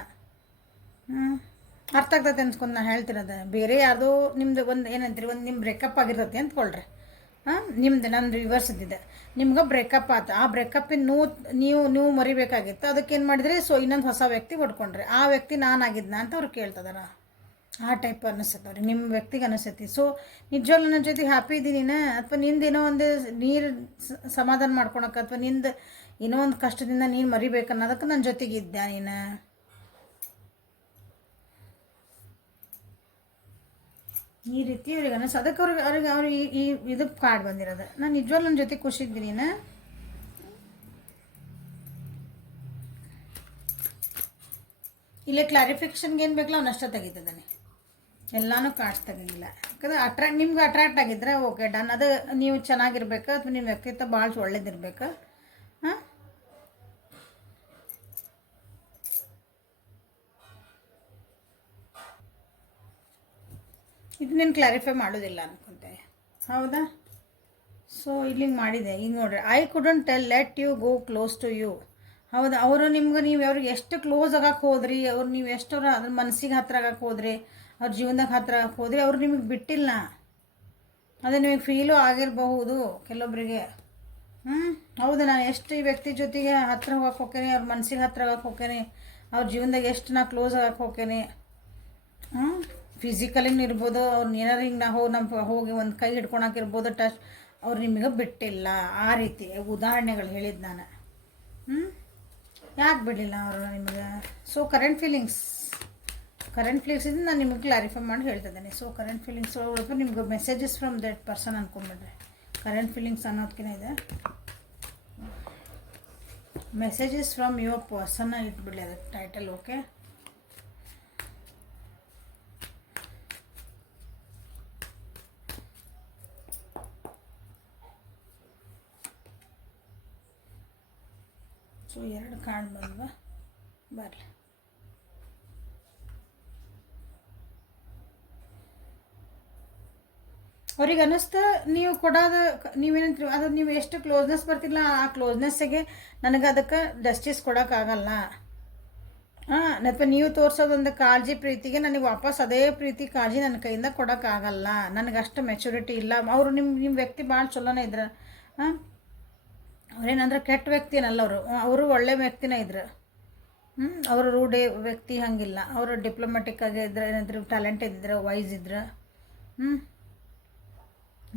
ಅರ್ಥ ಆಗ್ತೈತೆ ಅನ್ಸ್ಕೊಂಡು ನಾನು ಹೇಳ್ತಿರೋದು. ಬೇರೆ ಯಾವುದೋ ನಿಮ್ದು ಒಂದು ಏನಂತೀರಿ, ಒಂದು ನಿಮ್ಮ ಬ್ರೇಕಪ್ ಆಗಿರ್ತೈತಿ ಅಂದ್ಕೊಳ್ರಿ. ನಿಮ್ದು ನನ್ನ ರಿವರ್ಸ್ ಇದ್ದಿದ್ದೆ, ನಿಮ್ಗೆ ಬ್ರೇಕಪ್ ಆಯ್ತು. ಆ ಬ್ರೇಕಪ್ಪಿನ ನೀವು ಮರಿಬೇಕಾಗಿತ್ತು. ಅದಕ್ಕೇನು ಮಾಡಿದ್ರಿ, ಸೊ ಇನ್ನೊಂದು ಹೊಸ ವ್ಯಕ್ತಿ ಹೊಡ್ಕೊಂಡ್ರಿ. ಆ ವ್ಯಕ್ತಿ ನಾನಾಗಿದ್ನ ಅಂತ ಅವ್ರು ಕೇಳ್ತದಾರ. ಆ ಟೈಪ್ ಅನ್ನಿಸ್ತೈತೆ ಅವ್ರಿಗೆ, ನಿಮ್ಮ ವ್ಯಕ್ತಿಗೆ ಅನ್ನಿಸ್ತೈತಿ. ಸೊ ನಿಜವಾಗ್ಲೂ ನನ್ನ ಜೊತೆ ಹ್ಯಾಪಿ ಇದ್ದೀನಿ, ಅಥವಾ ನಿಂದೇನೋ ಒಂದು ನೀರು ಸಮಾಧಾನ ಮಾಡ್ಕೊಳಕ್ಕೆ, ಅಥವಾ ನಿಂದು ಏನೋ ಒಂದು ಕಷ್ಟದಿಂದ ನೀನು ಮರಿಬೇಕನ್ನೋದಕ್ಕೆ ನನ್ನ ಜೊತೆಗೆ ಇದ್ದೆ ನೀನು. ಈ ರೀತಿ ಅವ್ರಿಗೆ ಅನ್ನಿಸ್. ಅದಕ್ಕೆ ಅವ್ರಿಗೆ ಈ ಇದು ಕಾರ್ಡ್ ಬಂದಿರೋದು. ನಾನು ನಿಜವಾಗ್ಲೂ ನನ್ನ ಜೊತೆ ಖುಷಿ ಇದ್ದೀನಿ. ಇಲ್ಲೇ ಕ್ಲಾರಿಫಿಕೇಷನ್ಗೆ ಏನು ಬೇಕಲ್ಲ ಅವ್ನು ಅಷ್ಟೇ ತೆಗಿತದಾನೆ, ಎಲ್ಲನೂ ಕಾರ್ಡ್ಸ್ ತೆಗಿಲ್ಲ. ಯಾಕಂದ್ರೆ ನಿಮ್ಗೆ ಅಟ್ರಾಕ್ಟ್ ಆಗಿದ್ರೆ ಓಕೆ ಡನ್. ಅದು ನೀವು ಚೆನ್ನಾಗಿರ್ಬೇಕು, ಅಥವಾ ನಿಮ್ಮ ವ್ಯಕ್ತಿತ್ವ ಭಾಳ ಒಳ್ಳೇದಿರ್ಬೇಕು. ಇದು ನೀನು ಕ್ಲಾರಿಫೈ ಮಾಡೋದಿಲ್ಲ ಅನ್ಕೊಂತೆ, ಹೌದಾ? ಸೊ ಇಲ್ಲಿಗೆ ಮಾಡಿದೆ. ಈಗ ನೋಡ್ರಿ, I couldn't let you go close to you. ಹೌದಾ, ಅವರು ನಿಮ್ಗೆ ನೀವು ಅವ್ರಿಗೆ ಎಷ್ಟು ಕ್ಲೋಸ್ ಆಗಕ್ಕೆ ಹೋದ್ರಿ, ಅವ್ರು ನೀವು ಎಷ್ಟು ಅದ್ರ ಮನಸ್ಸಿಗೆ ಹತ್ರ ಆಗಕ್ಕೆ ಹೋದ್ರಿ, ಅವ್ರ ಜೀವನದಾಗ ಹತ್ರ ಆಗಕ್ಕೆ ಹೋದ್ರಿ, ಅವ್ರು ನಿಮಗೆ ಬಿಟ್ಟಿಲ್ಲ. ಅದು ನಿಮಗೆ ಫೀಲು ಆಗಿರಬಹುದು ಕೆಲವೊಬ್ಬರಿಗೆ. ಹೌದು, ನಾನು ಎಷ್ಟು ಈ ವ್ಯಕ್ತಿ ಜೊತೆಗೆ ಹತ್ರ ಹೋಗಕ್ಕೆ ಹೋಗ್ತೇನೆ, ಅವ್ರ ಮನಸ್ಸಿಗೆ ಹತ್ರ ಆಗಕ್ಕೆ ಹೋಗ್ತೇನೆ, ಅವ್ರ ಜೀವನದಾಗ ಎಷ್ಟು ನಾ ಕ್ಲೋಸ್ ಆಗಕ್ಕೆ ಹೋಗ್ತೇನೆ. ಫಿಸಿಕಲಿನ ಇರ್ಬೋದು, ಅವ್ರು ಏನಾರು ಹಿಂಗೆ ನಾ ಹೋಗಿ ಒಂದು ಕೈ ಹಿಡ್ಕೊಳಕ್ಕಿರ್ಬೋದು, ಟಚ್, ಅವ್ರು ನಿಮಗೆ ಬಿಟ್ಟಿಲ್ಲ. ಆ ರೀತಿ ಉದಾಹರಣೆಗಳು ಹೇಳಿದ್ದು ನಾನು. ಯಾಕೆ ಬಿಡಲಿಲ್ಲ ಅವರು ನಿಮಗೆ? ಸೊ ಕರೆಂಟ್ ಫೀಲಿಂಗ್ಸ್ ಇದ್ದು ನಾನು ನಿಮಗೆ ಕ್ಲಾರಿಫೈ ಮಾಡಿ ಹೇಳ್ತಿದ್ದೇನೆ. ಸೊ ಕರೆಂಟ್ ಫೀಲಿಂಗ್ಸ್ ಒಳಗೆ ನಿಮ್ಗೆ ಮೆಸೇಜಸ್ ಫ್ರಮ್ ದಟ್ ಪರ್ಸನ್ ಅಂದ್ಕೊಂಡ್ಬಿಡ್ರಿ. ಕರೆಂಟ್ ಫೀಲಿಂಗ್ಸ್ ಅನ್ನೋದಕ್ಕಿಂತ ಇದೆ ಮೆಸೇಜಸ್ ಫ್ರಮ್ ಯುವರ್ ಪರ್ಸನ್ನ ಇಟ್ಬಿಡಲಿ ಅದಕ್ಕೆ ಟೈಟಲ್. ಓಕೆ, ಸೊ 2 ಕಾರ್ಡ್ ಬಂದ್ವಾ, ಬರಲಿ. ಅವ್ರಿಗೆ ಅನ್ನಿಸ್ತಾ ನೀವು ಕೊಡೋದು, ನೀವೇನಂತೀರಿ ಅದು ನೀವು ಎಷ್ಟು ಕ್ಲೋಸ್ನೆಸ್ ಬರ್ತಿಲ್ಲ ಆ ಕ್ಲೋಸ್ನೆಸ್ಸಿಗೆ ನನಗೆ ಅದಕ್ಕೆ ಜಸ್ಟಿಸ್ ಕೊಡೋಕ್ಕಾಗಲ್ಲ. ಅಥವಾ ನೀವು ತೋರಿಸೋದೊಂದು ಕಾಳಜಿ ಪ್ರೀತಿಗೆ ನನಗೆ ವಾಪಸ್ ಅದೇ ಪ್ರೀತಿ ಕಾಳಜಿ ನನ್ನ ಕೈಯಿಂದ ಕೊಡೋಕ್ಕಾಗಲ್ಲ, ನನಗೆ ಅಷ್ಟು ಮೆಚುರಿಟಿ ಇಲ್ಲ. ಅವರು ನಿಮ್ಮ ವ್ಯಕ್ತಿ ಭಾಳ ಚಲೋನೇ ಇದ್ರು. ಅವ್ರೇನಂದ್ರೆ ಕೆಟ್ಟ ವ್ಯಕ್ತಿ ಏನಲ್ಲ, ಅವರು ಒಳ್ಳೆ ವ್ಯಕ್ತಿನೇ ಇದ್ರು. ಅವರು ರೂಢಿ ವ್ಯಕ್ತಿ ಹಂಗಿಲ್ಲ, ಅವರು ಡಿಪ್ಲೊಮ್ಯಾಟಿಕ್ ಆಗಿ ಇದ್ರೆ, ಏನಾದ್ರು ಟ್ಯಾಲೆಂಟ್ ಇದ್ರೆ, ವೈಸ್ ಇದ್ರೆ.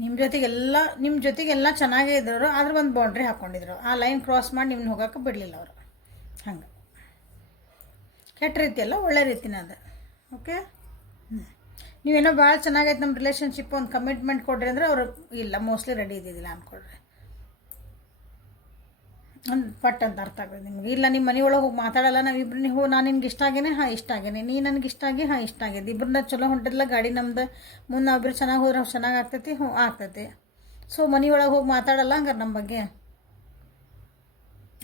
ನಿಮ್ಮ ಜೊತೆಗೆಲ್ಲ ಚೆನ್ನಾಗೇ ಇದ್ರು, ಆದ್ರೆ ಒಂದು ಬೌಂಡ್ರಿ ಹಾಕ್ಕೊಂಡಿದ್ರು. ಆ ಲೈನ್ ಕ್ರಾಸ್ ಮಾಡಿ ನಿಮ್ಮನ್ನ ಹೋಗೋಕೆ ಬಿಡಲಿಲ್ಲ ಅವರು. ಹಂಗೆ ಕೆಟ್ಟ ರೀತಿಯಲ್ಲ, ಒಳ್ಳೆ ರೀತಿನ ಅದು. ಓಕೆ, ನೀವೇನೋ ಭಾಳ ಚೆನ್ನಾಗೈತೆ ನಮ್ಮ ರಿಲೇಷನ್ಶಿಪ್, ಒಂದು ಕಮಿಟ್ಮೆಂಟ್ ಕೊಡ್ರಿ ಅಂದರೆ ಅವರು ಇಲ್ಲ, ಮೋಸ್ಟ್ಲಿ ರೆಡಿ ಇದ್ದಿದ್ದಿಲ್ಲ ಅಂದ್ಕೊಡ್ರಿ. ಒಂದು ಪಟ್ ಅಂತ ಅರ್ಥ ಆಗೋದು ನಿಮ್ಗೆ. ಇಲ್ಲ ನಿಮ್ಮ ಮನೆಯೊಳಗೆ ಹೋಗಿ ಮಾತಾಡಲ್ಲ, ನಾವಿಬ್ರು ನೀವು, ನಾನು ನಿಮ್ಗೆ ಇಷ್ಟ ಆಗೇನೆ, ಹಾಂ ಇಷ್ಟ ಆಗೇನೆ, ನೀ ನನಗೆ ಇಷ್ಟ ಆಗಿ, ಹಾಂ ಇಷ್ಟ ಆಗಿದೆ, ಇಬ್ಬರನ್ನ ಚಲೋ ಹೊಂಟಿರಲ್ಲ ಗಾಡಿ ನಮ್ದು, ಮುಂದೆ ನಾವಿಬ್ರು ಚೆನ್ನಾಗಿ ಹೋದ್ರೆ ಚೆನ್ನಾಗಿ ಆಗ್ತೈತಿ, ಹ್ಞೂ ಆಗ್ತೈತಿ. ಸೊ ಮನೆಯೊಳಗೆ ಹೋಗಿ ಮಾತಾಡಲ್ಲ ಹಂಗಾರೆ ನಮ್ಮ ಬಗ್ಗೆ,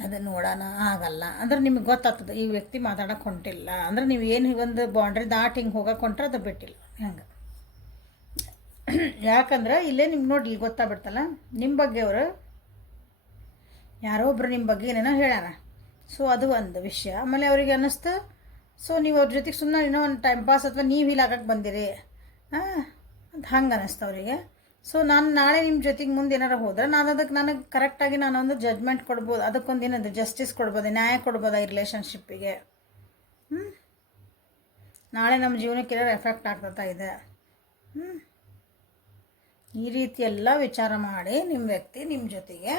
ಅದು ನೋಡೋಣ ಆಗಲ್ಲ ಅಂದ್ರೆ ನಿಮಗೆ ಗೊತ್ತಾಗ್ತದೆ ಈ ವ್ಯಕ್ತಿ ಮಾತಾಡೋಕೆ ಹೊಂಟಿಲ್ಲ ಅಂದ್ರೆ ನೀವು ಏನು ಒಂದು ಬೌಂಡ್ರಿ ದಾಟಿ ಹಿಂಗೆ ಹೋಗೋಕೆ ಹೊಂಟ್ರೆ ಅದು ಬಿಟ್ಟಿಲ್ಲ ಹಂಗೆ. ಯಾಕಂದ್ರೆ ಇಲ್ಲೇ ನಿಮ್ಗೆ ನೋಡಿ ಇಲ್ಲಿ ಗೊತ್ತಾಗ್ಬಿಡ್ತಲ್ಲ ನಿಮ್ಮ ಬಗ್ಗೆ, ಅವರು ಯಾರೋ ಒಬ್ರು ನಿಮ್ಮ ಬಗ್ಗೆ ಏನೇನೋ ಹೇಳ್ಯಾರ. ಸೊ ಅದು ಒಂದು ವಿಷಯ. ಆಮೇಲೆ ಅವರಿಗೆ ಅನ್ನಿಸ್ತು, ಸೊ ನೀವು ಅವ್ರ ಜೊತೆಗೆ ಸುಮ್ಮನೆ ಏನೋ ಒಂದು ಟೈಮ್ ಪಾಸ್ ಅಥವಾ ನೀವು ಇಲ್ಲಿ ಆಗಕ್ಕೆ ಬಂದಿರಿ ಅಂತ ಹಂಗೆ ಅನ್ನಿಸ್ತು ಅವರಿಗೆ. ಸೊ ನಾನು ನಾಳೆ ನಿಮ್ಮ ಜೊತೆಗೆ ಮುಂದೆ ಏನಾರು ಹೋದ್ರೆ ನಾನು ಅದಕ್ಕೆ ನನಗೆ ಕರೆಕ್ಟಾಗಿ ನಾನೊಂದು ಜಡ್ಜ್ಮೆಂಟ್ ಕೊಡ್ಬೋದು, ಅದಕ್ಕೊಂದು ಏನಂದ್ರೆ ಜಸ್ಟಿಸ್ ಕೊಡ್ಬೋದು, ನ್ಯಾಯ ಕೊಡ್ಬೋದು ಈ ರಿಲೇಷನ್ಶಿಪ್ಪಿಗೆ. ನಾಳೆ ನಮ್ಮ ಜೀವನಕ್ಕೆ ಏನಾರು ಎಫೆಕ್ಟ್ ಆಗ್ತಾ ಇದೆ. ಈ ರೀತಿ ಎಲ್ಲ ವಿಚಾರ ಮಾಡಿ ನಿಮ್ಮ ವ್ಯಕ್ತಿ ನಿಮ್ಮ ಜೊತೆಗೆ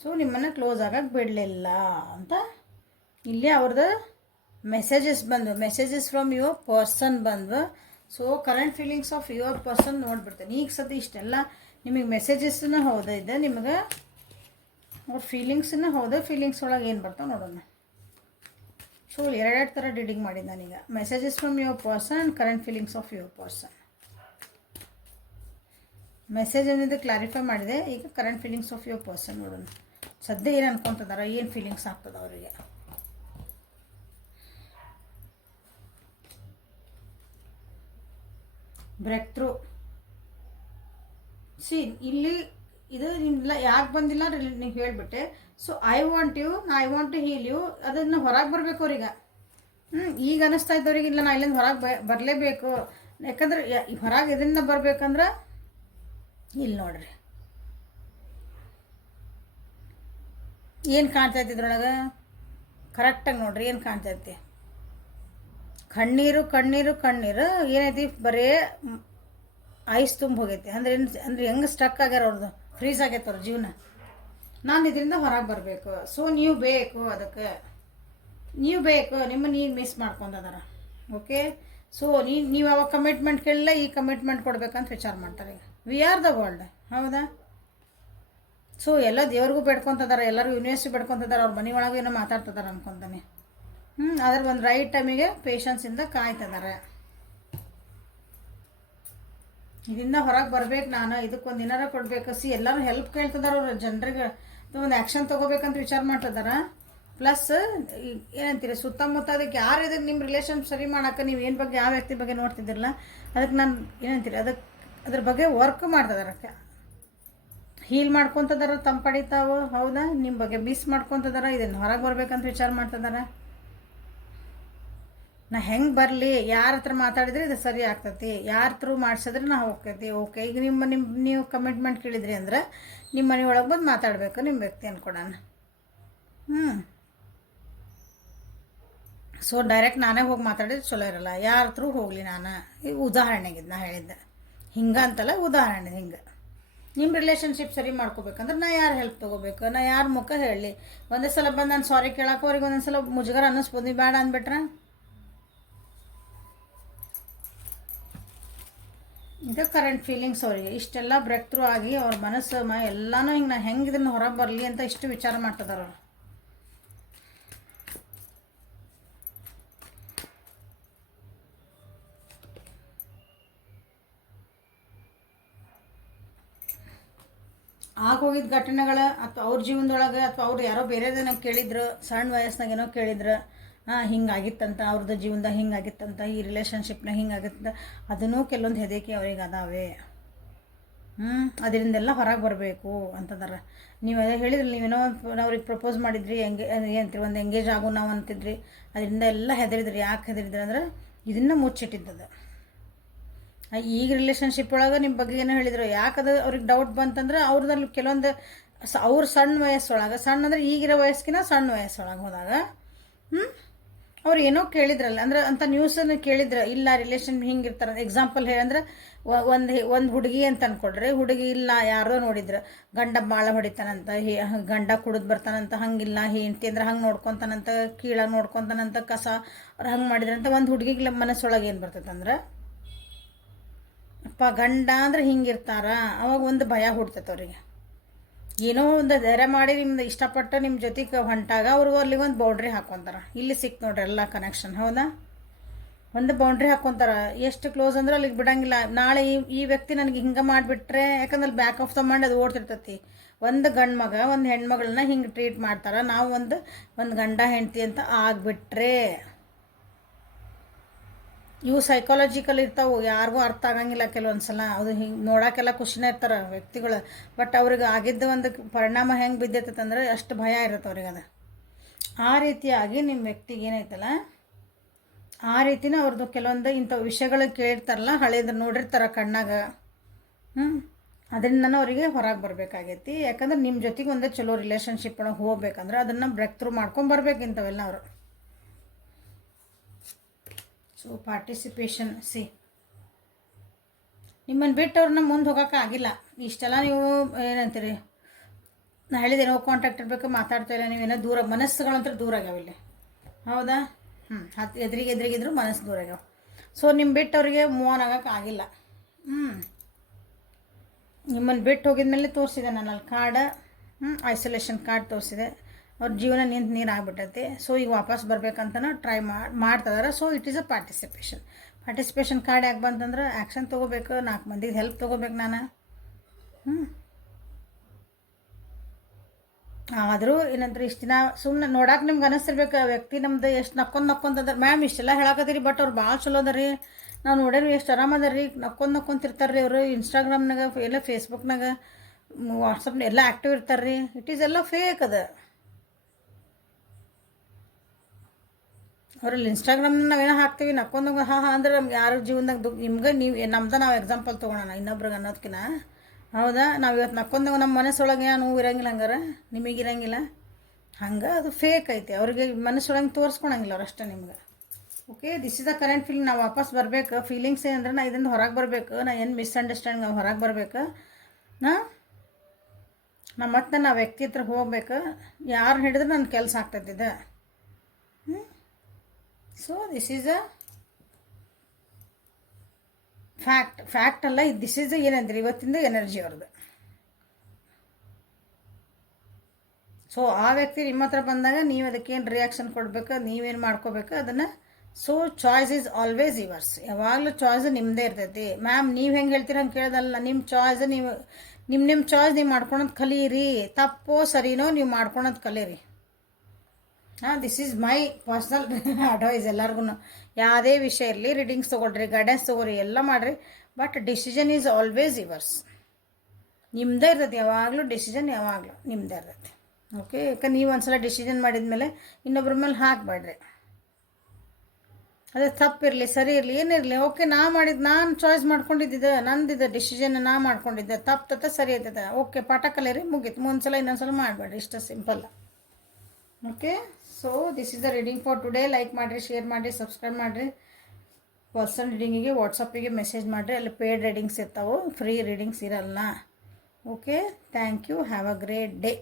ಸೊ ನಿಮ್ಮನ್ನು ಕ್ಲೋಸ್ ಆಗಕ್ಕೆ ಬಿಡಲಿಲ್ಲ ಅಂತ ಇಲ್ಲಿ ಅವ್ರದ್ದು ಮೆಸೇಜಸ್ ಬಂದು, ಮೆಸೇಜಸ್ ಫ್ರಮ್ ಯುವರ್ ಪರ್ಸನ್ ಬಂದು. So current feelings of your person ನೋಡ್ಬಿಡ್ತೇನೆ ಈಗ ಸದ್ಯ ಇಷ್ಟೆಲ್ಲ ನಿಮಗೆ ಮೆಸೇಜಸ್ಸನ್ನ ಹೌದಿದೆ, ನಿಮಗೆ ಅವ್ರ ಫೀಲಿಂಗ್ಸನ್ನ ಹೌದು, ಫೀಲಿಂಗ್ಸ್ ಒಳಗೆ ಏನು ಬರ್ತಾವೆ ನೋಡೋಣ. ಸೊ 2 ಥರ ರೀಡಿಂಗ್ ಮಾಡಿದ್ದು ನಾನೀಗ, messages from your person and current feelings of your person. Message ಏನಿದೆ ಕ್ಲಾರಿಫೈ ಮಾಡಿದೆ, ಈಗ current feelings of your person ನೋಡೋಣ. ಸದ್ಯ ಏನು ಅನ್ಕೊತಿದಾರ, ಏನು ಫೀಲಿಂಗ್ಸ್ ಆಗ್ತದೆ ಅವರಿಗೆ. ಬ್ರೇಕ್ ಥ್ರೂ ಸಿ ಇಲ್ಲಿ ಇದು ಇಲ್ಲ ಯಾಕೆ ಬಂದಿಲ್ಲ ನೀವು ಹೇಳಿಬಿಟ್ಟೆ. So I want to heal you, ಅದನ್ನು ಹೊರಗೆ ಬರಬೇಕು ಅವ್ರಿಗೆ. ಈಗ ಅನ್ನಿಸ್ತಾ ಇದ್ದವ್ರಿಗೆ ಇಲ್ಲ ನಾ ಇಲ್ಲಿಂದ ಹೊರಗೆ ಬರಲೇಬೇಕು, ಯಾಕಂದ್ರೆ ಹೊರಗೆ ಇದರಿಂದ ಬರ್ಬೇಕಂದ್ರೆ ಇಲ್ಲಿ ನೋಡ್ರಿ ಏನು ಕಾಣ್ತೈತಿ ಇದ್ರೊಳಗೆ, ಕರೆಕ್ಟಾಗಿ ನೋಡ್ರಿ ಏನು ಕಾಣ್ತೈತಿ. ಕಣ್ಣೀರು ಕಣ್ಣೀರು ಕಣ್ಣೀರು ಏನೈತಿ, ಬರೀ ಐಸ್ ತುಂಬ ಹೋಗೈತಿ. ಅಂದ್ರೆ ಏನು ಅಂದ್ರೆ ಹೆಂಗೆ ಸ್ಟಕ್ ಆಗ್ಯಾರ ಅವ್ರದ್ದು, ಫ್ರೀಸ್ ಆಗೈತೆ ಅವ್ರ ಜೀವನ. ನಾನು ಇದರಿಂದ ಹೊರಗೆ ಬರಬೇಕು. ಸೊ ನೀವು ಬೇಕು, ಅದಕ್ಕೆ ನೀವು ಬೇಕು, ನಿಮ್ಮನ್ನು ನೀವು ಮಿಸ್ ಮಾಡ್ಕೊಂಡದಾರ. ಓಕೆ, ಸೊ ನೀವು ಯಾವಾಗ ಕಮಿಟ್ಮೆಂಟ್ ಕೇಳಿಲ್ಲ, ಈ ಕಮಿಟ್ಮೆಂಟ್ ಕೊಡ್ಬೇಕಂತ ವಿಚಾರ ಮಾಡ್ತಾರೆ. ಈಗ ವಿ ಆರ್ ದ ವರ್ಲ್ಡ್, ಹೌದಾ? ಸೊ ಎಲ್ಲ ದೇವ್ರಿಗೂ ಬೇಡ್ಕೊತಿದ್ದಾರೆ, ಎಲ್ಲರಿಗೂ ಯೂನಿವರ್ಸಿಟಿ ಬೇಡ್ಕೊತಿದ್ದಾರೆ, ಅವ್ರ ಮನೆ ಒಳಗೆ ಏನೋ ಮಾತಾಡ್ತಿದ್ದಾರೆ ಅನ್ಕೊತಾನೆ. ಅದ್ರ ಒಂದು ರೈಟ್ ಟೈಮಿಗೆ ಪೇಷನ್ಸಿಂದ ಕಾಯ್ತಿದ್ದಾರೆ. ಇದರಿಂದ ಹೊರಗೆ ಬರ್ಬೇಕು, ನಾನು ಇದಕ್ಕೊಂದು ಏನಾರ ಕೊಡಬೇಕು. ಎಲ್ಲರೂ ಹೆಲ್ಪ್ ಕೇಳ್ತಿದ್ದಾರೆ, ಅವ್ರ ಜನರಿಗೆ ಒಂದು ಆ್ಯಕ್ಷನ್ ತೊಗೋಬೇಕಂತ ವಿಚಾರ ಮಾಡ್ತಿದ್ದಾರೆ. ಪ್ಲಸ್ ಏನಂತೀರಿ, ಸುತ್ತಮುತ್ತ ಅದಕ್ಕೆ ಯಾರು ಇದಕ್ಕೆ ನಿಮ್ಮ ರಿಲೇಷನ್ ಸರಿ ಮಾಡೋಕೆ ನೀವು ಏನು ಬಗ್ಗೆ ಯಾವ ವ್ಯಕ್ತಿ ಬಗ್ಗೆ ನೋಡ್ತಿದ್ದಿರಲ್ಲ, ಅದಕ್ಕೆ ನಾನು ಏನಂತೀರಿ ಅದ್ರ ಬಗ್ಗೆ ವರ್ಕ್ ಮಾಡ್ತಿದ್ದಾರೆ, ಹೀಲ್ ಮಾಡ್ಕೊತಿದಾರ, ತಂಪಡಿತಾವು. ಹೌದಾ? ನಿಮ್ಮ ಬಗ್ಗೆ ಮಿಸ್ ಮಾಡ್ಕೊತಿದಾರ, ಇದನ್ನು ಹೊರಗೆ ಬರ್ಬೇಕಂತ ವಿಚಾರ ಮಾಡ್ತಿದ್ದಾರೆ. ನಾ ಹೆಂಗೆ ಬರಲಿ, ಯಾರ ಹತ್ರ ಮಾತಾಡಿದ್ರೆ ಇದು ಸರಿ ಆಗ್ತೈತಿ, ಯಾರ ಥ್ರೂ ಮಾಡಿಸಿದ್ರೆ ನಾ ಹೋಗ್ತೈತಿ. ಓಕೆ, ಈಗ ನೀವು ಕಮಿಟ್ಮೆಂಟ್ ಕೇಳಿದ್ರಿ ಅಂದ್ರೆ ನಿಮ್ಮ ಮನೆಯೊಳಗೆ ಬಂದು ಮಾತಾಡಬೇಕು ನಿಮ್ಮ ವ್ಯಕ್ತಿ ಅನ್ಕೊಡೋಣ. ಸೊ ಡೈರೆಕ್ಟ್ ನಾನೇ ಹೋಗಿ ಮಾತಾಡಿದ್ರೆ ಚಲೋ ಇರಲ್ಲ, ಯಾರ ಥ್ರೂ ಹೋಗಲಿ. ನಾನು ಈಗ ಉದಾಹರಣೆಗಿದ್ದು ನಾ ಹೇಳಿದ್ದೆ, ಹಿಂಗೆ ಅಂತಲ್ಲ, ಉದಾಹರಣೆ ಹಿಂಗೆ. ನಿಮ್ಮ ರಿಲೇಷನ್ಶಿಪ್ ಸರಿ ಮಾಡ್ಕೋಬೇಕಂದ್ರೆ ನಾ ಯಾರು ಹೆಲ್ಪ್ ತೊಗೋಬೇಕು, ನಾ ಯಾರ ಮುಖ ಹೇಳಲಿ. ಒಂದೇ ಸಲ ಬಂದು ನಾನು ಸಾರಿ ಕೇಳೋಕೆ ಅವ್ರಿಗೆ ಒಂದೊಂದು ಸಲ ಮುಜುಗರ ಅನ್ನಿಸ್ಬೋದು, ನೀವು ಬೇಡ ಅಂದ್ಬಿಟ್ರೆ. ಇದು ಕರೆಂಟ್ ಫೀಲಿಂಗ್ಸ್ ಅವರಿಗೆ. ಇಷ್ಟೆಲ್ಲ ಬ್ರೇಕ್ ಥ್ರೂ ಆಗಿ ಅವ್ರ ಮನಸ್ಸು ಎಲ್ಲನೂ ಹಿಂಗೆ ನಾ ಹೆಂಗೆ ಇದನ್ನು ಹೊರಗೆ ಬರಲಿ ಅಂತ ಇಷ್ಟು ವಿಚಾರ ಮಾಡ್ತಿದ್ದಾರೆ ಅವರು. ಆಗೋಗಿದ್ದ ಘಟನೆಗಳ ಅಥವಾ ಅವ್ರ ಜೀವನದೊಳಗೆ ಅಥವಾ ಅವ್ರು ಯಾರೋ ಬೇರೆದೇನೋ ಕೇಳಿದ್ರು, ಸಣ್ಣ ವಯಸ್ಸಿನಾಗ ಏನೋ ಕೇಳಿದ್ರು, ಹಿಂಗಾಗಿತ್ತಂತ, ಅವ್ರದ್ದು ಜೀವನದಾಗ ಹಿಂಗಾಗಿತ್ತಂತ, ಈ ರಿಲೇಷನ್ಶಿಪ್ನಾಗ ಹಿಂಗಾಗಿತ್ತಂತ, ಅದನ್ನೂ ಕೆಲವೊಂದು ಹೆದರಿಕೆ ಅವ್ರಿಗೆ ಅದಾವೆ. ಅದರಿಂದೆಲ್ಲ ಹೊರಗೆ ಬರಬೇಕು ಅಂತದಾರ. ನೀವು ಅದೇ ಹೇಳಿದ್ರಿ, ನೀವೇನೋ ಅವ್ರಿಗೆ ಪ್ರಪೋಸ್ ಮಾಡಿದ್ರಿ, ಏನಂತೀರಿ, ಒಂದು ಎಂಗೇಜ್ ಆಗೋ ನಾವು ಅಂತಿದ್ರಿ, ಅದರಿಂದ ಎಲ್ಲ ಹೆದರಿದ್ರಿ. ಯಾಕೆ ಹೆದರಿದ್ರಿ ಅಂದ್ರೆ ಇದನ್ನು ಮುಚ್ಚಿಟ್ಟಿದ್ದದು. ಈಗ ರಿಲೇಷನ್ಶಿಪ್ ಒಳಗೆ ನಿಮ್ಮ ಬಗ್ಗೆ ಏನೋ ಹೇಳಿದ್ರು, ಯಾಕದು ಅವ್ರಿಗೆ ಡೌಟ್ ಬಂತಂದ್ರೆ ಅವ್ರದಲ್ಲಿ ಕೆಲವೊಂದು ಅವ್ರ ಸಣ್ಣ ವಯಸ್ಸೊಳಗೆ, ಸಣ್ಣ ಅಂದರೆ ಈಗಿರೋ ವಯಸ್ಸಿನ ಸಣ್ಣ ವಯಸ್ಸೊಳಗೆ ಹೋದಾಗ ಅವ್ರು ಏನೋ ಕೇಳಿದ್ರಲ್ಲ, ಅಂದ್ರೆ ಅಂಥ ನ್ಯೂಸನ್ನು ಕೇಳಿದ್ರೆ, ಇಲ್ಲ ರಿಲೇಷನ್ ಹಿಂಗಿರ್ತಾರೆ. ಎಕ್ಸಾಂಪಲ್ ಹೇಳಂದ್ರೆ ಒಂದು ಹುಡುಗಿ ಅಂತ ಅಂದ್ಕೊಡ್ರಿ, ಹುಡುಗಿ ಇಲ್ಲ ಯಾರೋ ನೋಡಿದ್ರು, ಗಂಡ ಭಾಳ ಹೊಡಿತಾನಂತ, ಗಂಡ ಕುಡಿದು ಬರ್ತಾನಂತ, ಹಂಗಿಲ್ಲ ಹೆಂಡ್ತಿ ಅಂದ್ರೆ ಹಂಗೆ ನೋಡ್ಕೊತಾನಂತ, ಕೀಳಾಗಿ ನೋಡ್ಕೊತಾನಂತ, ಕಸ ಅವ್ರು ಹಂಗೆ ಮಾಡಿದ್ರಂತ. ಒಂದು ಹುಡುಗಿಗೆ ಮನಸ್ಸೊಳಗೆ ಏನು ಬರ್ತೈತಂದ್ರೆ, ಅಪ್ಪ ಗಂಡ ಅಂದ್ರೆ ಹಿಂಗಿರ್ತಾರ, ಅವಾಗ ಒಂದು ಭಯ ಹುಡ್ತೈತೆ ಅವರಿಗೆ. ಏನೋ ಒಂದು ಧೈರ್ಯ ಮಾಡಿ ನಿಮ್ದು ಇಷ್ಟಪಟ್ಟು ನಿಮ್ಮ ಜೊತೆಗೆ ಹೊಂಟಾಗ ಅವ್ರಿಗೂ ಅಲ್ಲಿ ಒಂದು ಬೌಂಡ್ರಿ ಹಾಕ್ಕೊತಾರೆ. ಇಲ್ಲಿ ಸಿಕ್ತು ನೋಡ್ರಿ ಎಲ್ಲ ಕನೆಕ್ಷನ್. ಹೌದಾ, ಒಂದು ಬೌಂಡ್ರಿ ಹಾಕ್ಕೊತಾರೆ. ಎಷ್ಟು ಕ್ಲೋಸ್ ಅಂದ್ರೆ ಅಲ್ಲಿಗೆ ಬಿಡಂಗಿಲ್ಲ. ನಾಳೆ ಈ ವ್ಯಕ್ತಿ ನನಗೆ ಹಿಂಗೆ ಮಾಡಿಬಿಟ್ರೆ, ಯಾಕಂದ್ರೆ ಬ್ಯಾಕ್ ಆಫ್ ದ ಮೈಂಡ್ ಅದು ಓಡ್ತಿರ್ತೈತಿ. ಒಂದು ಗಂಡು ಮಗ ಒಂದು ಹೆಣ್ಮಗಳನ್ನ ಹಿಂಗೆ ಟ್ರೀಟ್ ಮಾಡ್ತಾರೆ, ನಾವು ಒಂದು ಗಂಡ ಹೆಂಡ್ತಿ ಅಂತ ಆಗಿಬಿಟ್ರೆ, ಇವು ಸೈಕಾಲಜಿಕಲ್ ಇರ್ತಾವೆ, ಯಾರಿಗೂ ಅರ್ಥ ಆಗಂಗಿಲ್ಲ ಕೆಲವೊಂದು ಸಲ. ಅದು ಹಿಂಗೆ ನೋಡೋಕ್ಕೆಲ್ಲ ಖುಷಿನೇ ಇರ್ತಾರೆ ವ್ಯಕ್ತಿಗಳು, ಬಟ್ ಅವ್ರಿಗೆ ಆಗಿದ್ದ ಒಂದು ಪರಿಣಾಮ ಹೆಂಗೆ ಬಿದ್ದೈತಂದ್ರೆ ಅಷ್ಟು ಭಯ ಇರುತ್ತೆ ಅವ್ರಿಗೆ. ಅದು ಆ ರೀತಿಯಾಗಿ ನಿಮ್ಮ ವ್ಯಕ್ತಿಗೆ ಏನೈತಲ್ಲ, ಆ ರೀತಿನ ಅವ್ರದ್ದು ಕೆಲವೊಂದು ಇಂಥ ವಿಷಯಗಳು ಕೇಳಿರ್ತಾರಲ್ಲ, ಹಳೇದು ನೋಡಿರ್ತಾರೆ ಕಣ್ಣಾಗ. ಅದರಿಂದನೂ ಅವರಿಗೆ ಹೊರಗೆ ಬರಬೇಕಾಗೈತಿ. ಯಾಕಂದ್ರೆ ನಿಮ್ಮ ಜೊತೆಗೆ ಒಂದೇ ಚಲೋ ರಿಲೇಷನ್ಶಿಪ್ ಒಳಗೆ ಹೋಗ್ಬೇಕಂದ್ರೆ ಅದನ್ನು ಬ್ರೇಕ್ ಥ್ರೂ ಮಾಡ್ಕೊಂಡು ಬರ್ಬೇಕು ಇಂಥವೆಲ್ಲ ಅವರು. ಸೊ ಪಾರ್ಟಿಸಿಪೇಷನ್ ನಿಮ್ಮನ್ನು ಬಿಟ್ಟು ಅವ್ರನ್ನ ಮುಂದೆ ಹೋಗೋಕೆ ಆಗಿಲ್ಲ. ಇಷ್ಟೆಲ್ಲ ನೀವು ಏನಂತೀರಿ, ನಾ ಹೇಳಿದೇನೋ ಕಾಂಟ್ಯಾಕ್ಟ್ ಇರಬೇಕು, ಮಾತಾಡ್ತಾ ಇಲ್ಲ, ನೀವೇನೋ ದೂರ ಮನಸ್ಸುಗಳಂತ ದೂರ ಆಗ್ಯಾವ ಇಲ್ಲಿ. ಹೌದಾ, ಎದುರಿಗಿದ್ರು ಮನಸ್ಸು ದೂರ ಆಗ್ಯಾವ. ಸೊ ನಿಮ್ಮ ಬಿಟ್ಟು ಅವ್ರಿಗೆ ಮೂವ್ ಆನ್ ಆಗೋಕೆ ಆಗಿಲ್ಲ. ನಿಮ್ಮನ್ನು ಬಿಟ್ಟು ಹೋಗಿದ್ಮೇಲೆ ತೋರಿಸಿದೆ ನಾನು ಅಲ್ಲಿ ಕಾರ್ಡ್, ಐಸೋಲೇಷನ್ ಕಾರ್ಡ್ ತೋರಿಸಿದೆ. ಅವ್ರ ಜೀವನ ನಿಂತು ನೀರು ಆಗ್ಬಿಟ್ಟೈತಿ. ಸೊ ಈಗ ವಾಪಸ್ ಬರ್ಬೇಕಂತನೂ ಟ್ರೈ ಮಾಡ್ತಿದಾರೆ. So it is a participation card ಯಾಕೆ ಬಂತಂದ್ರೆ ಆ್ಯಕ್ಷನ್ ತೊಗೋಬೇಕು, 4 ಮಂದಿಗೆ ಹೆಲ್ಪ್ ತೊಗೋಬೇಕು ನಾನು. ಆದರೂ ಏನಂದ್ರೆ ಇಷ್ಟು ದಿನ ಸುಮ್ಮನೆ ನೋಡಕ್ಕೆ ನಿಮ್ಗೆ ಅನ್ನಿಸ್ತಿರ್ಬೇಕು, ಆ ವ್ಯಕ್ತಿ ನಮ್ದು ಎಷ್ಟು ನಕ್ಕೊಂತಂದ್ರೆ, ಮ್ಯಾಮ್ ಇಷ್ಟೆಲ್ಲ ಹೇಳಕತ್ತೀರಿ, ಬಟ್ ಅವ್ರು ಭಾಳ ಚಲೋ ಅದ ರೀ, ನಾವು ನೋಡೇರಿ ಎಷ್ಟು ಆರಾಮದ ರೀ, ನಕ್ಕೊಂತಿರ್ತಾರೆ ರೀ ಅವರು, ಇನ್ಸ್ಟಾಗ್ರಾಮ್ನಾಗ ಎಲ್ಲ ಫೇಸ್ಬುಕ್ನಾಗ ವಾಟ್ಸಪ್ನ ಎಲ್ಲ ಆ್ಯಕ್ಟಿವ್ ಇರ್ತಾರೆ ರೀ. ಇಟ್ ಈಸ್ ಎಲ್ಲ ಫೇಕ್ ಅದು. ಅವರಲ್ಲಿ ಇನ್ಸ್ಟಾಗ್ರಾಮ್ನ ನಾವೇನೋ ಹಾಕ್ತೀವಿ ನಕ್ಕೊಂಡು ಅಂದ್ರೆ ನಮ್ಗೆ ಯಾರ ಜೀವನದಾಗ ನಿಮ್ಗೆ ನಾವು ಎಕ್ಸಾಂಪಲ್ ತೊಗೊಳೋಣ ಇನ್ನೊಬ್ರಿಗೆ ಅನ್ನೋದಕ್ಕಿಂತ. ಹೌದಾ, ನಾವು ಇವತ್ತು ನಕ್ಕೊಂಡು ನಮ್ಮ ಮನಸ್ಸೊಳಗೆ ನೋವು ಇರೋಂಗಿಲ್ಲ, ಹಂಗಾರೆ ನಿಮಗಿರಂಗಿಲ್ಲ, ಹಂಗೆ ಅದು ಫೇಕ್ ಐತೆ. ಅವ್ರಿಗೆ ಮನಸ್ಸೊಳಗೆ ತೋರಿಸ್ಕೊಳಂಗಿಲ್ಲ ಅವ್ರು ಅಷ್ಟೇ ನಿಮ್ಗೆ. Okay, this is the current feeling. ನಾವು ವಾಪಸ್ ಬರಬೇಕು. ಫೀಲಿಂಗ್ಸ್ ಏನಂದ್ರೆ ನಾ ಇದರಿಂದ ಹೊರಗೆ ಬರಬೇಕು, ನಾ ಏನು ಮಿಸ್ಅಂಡರ್ಸ್ಟ್ಯಾಂಡಿಂಗ್ ನಾವು ಹೊರಗೆ ಬರಬೇಕು, ನಾ ಮತ್ತೆ ನಾ ವ್ಯಕ್ತಿ ಹತ್ರ ಹೋಗ್ಬೇಕು. ಯಾರು ಹಿಡಿದ್ರೆ ನನ್ನ ಕೆಲಸ ಆಗ್ತೈತಿದೆ. So this is a fact ಅಲ್ಲ, ದಿಸ್ ಈಸ್ ಏನಂದ್ರೆ ಇವತ್ತಿಂದ ಎನರ್ಜಿ ಅವ್ರದ್ದು. ಸೊ ಆ ವ್ಯಕ್ತಿ ನಿಮ್ಮ ಹತ್ರ ಬಂದಾಗ ನೀವು ಅದಕ್ಕೇನು ರಿಯಾಕ್ಷನ್ ಕೊಡಬೇಕು, ನೀವೇನು ಮಾಡ್ಕೋಬೇಕು ಅದನ್ನು. So choice is always yours. ಯಾವಾಗಲೂ ಚಾಯ್ಸ್ ನಿಮ್ಮದೇ ಇರ್ತೈತಿ. ಮ್ಯಾಮ್ ನೀವು ಹೆಂಗೆ ಹೇಳ್ತೀರ ಹಂಗೆ ಕೇಳೋದಲ್ಲ, ನಿಮ್ಮ ಚಾಯ್ಸ್ ನಿಮ್ಮ ಚಾಯ್ಸ್ ನೀವು ಮಾಡ್ಕೊಳೋದು ಕಲೀರಿ. ತಪ್ಪೋ ಸರಿನೋ ನೀವು ಮಾಡ್ಕೊಳೋದು ಕಲೀರಿ. This is my personal advice ಎಲ್ಲರಿಗೂ. ಯಾವುದೇ ವಿಷಯ ಇರಲಿ, ರೀಡಿಂಗ್ಸ್ ತೊಗೊಳ್ರಿ, ಗೈಡೆನ್ಸ್ ತೊಗೊಳ್ರಿ, ಎಲ್ಲ ಮಾಡಿರಿ, but decision is always yours. ನಿಮ್ಮದೇ ಇರ್ತೈತಿ ಯಾವಾಗಲೂ, ಡಿಸಿಷನ್ ಯಾವಾಗಲೂ ನಿಮ್ಮದೇ ಇರ್ತೈತಿ. ಓಕೆ, ಯಾಕಂದ್ರೆ ನೀವು ಒಂದು ಸಲ ಡಿಸಿಷನ್ ಮಾಡಿದ್ಮೇಲೆ ಇನ್ನೊಬ್ರ ಮೇಲೆ ಹಾಕಬೇಡ್ರಿ. ಅದೇ ತಪ್ಪಿರಲಿ ಸರಿ ಇರಲಿ ಏನಿರಲಿ, ಓಕೆ ನಾನು ಚಾಯ್ಸ್ ಮಾಡ್ಕೊಂಡಿದ್ದೆ, ನಂದಿದೆ ಡಿಸಿಷನ್, ನಾ ಮಾಡ್ಕೊಂಡಿದ್ದೆ, ತಪ್ಪತ್ತ ಸರಿ ಆಯ್ತದೆ, ಓಕೆ ಪಾಠ ಕಲೀರಿ, ಮುಗೀತು. ಮುಂದ್ಸಲ ಇನ್ನೊಂದ್ಸಲ ಮಾಡಬೇಡ್ರಿ, ಇಷ್ಟ simple. Okay, so this is the reading for today. Like ಮಾಡಿರಿ, ಶೇರ್ ಮಾಡಿರಿ, ಸಬ್ಸ್ಕ್ರೈಬ್ ಮಾಡಿರಿ. ಪರ್ಸನಲ್ ರೀಡಿಂಗಿಗೆ ವಾಟ್ಸಪ್ಪಿಗೆ ಮೆಸೇಜ್ ಮಾಡಿರಿ, ಅಲ್ಲಿ ಪೇಯ್ಡ್ ರೀಡಿಂಗ್ಸ್ ಇರ್ತಾವೆ, ಫ್ರೀ ರೀಡಿಂಗ್ಸ್ ಇರಲ್ಲ. Okay, thank you, have a great day.